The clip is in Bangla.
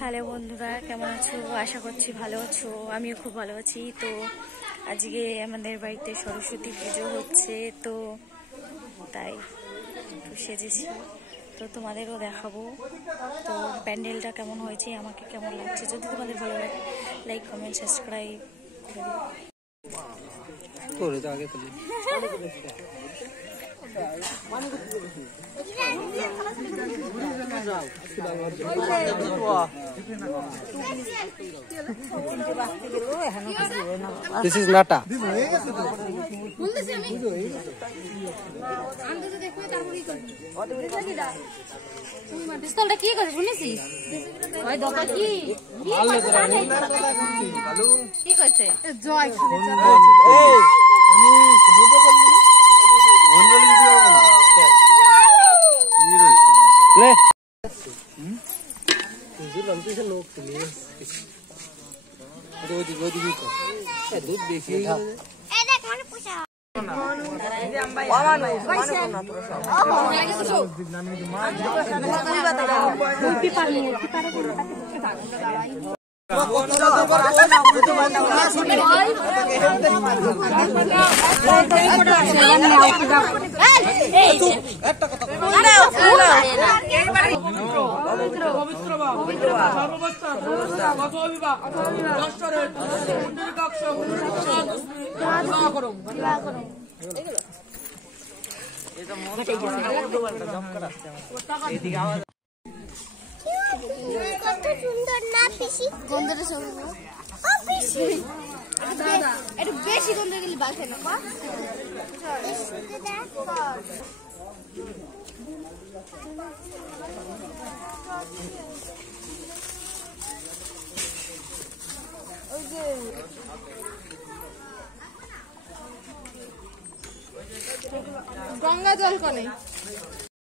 হ্যালো বন্ধুরা, কেমন আছো? আশা করছি ভালো আছো। আমিও খুব ভালো আছি। তো আজকে আমাদের বাড়িতে সরস্বতী পুজো হচ্ছে, তো তাই একটু সেজেছি, তো তোমাদেরও দেখাবো। তো প্যান্ডেলটা কেমন হয়েছে, আমাকে কেমন লাগছে, যদি তোমাদের ভালো লাগে লাইক কমেন্ট সাবস্ক্রাইব করে দিও। This is Nata. পিস্তলটা কি করে শুনেছিস? ওই দোকান কি কি কইছে? জয় Le. दूध बेसी বেশি গন্ধ গেলে বাসে না গঙ্গা জল কনে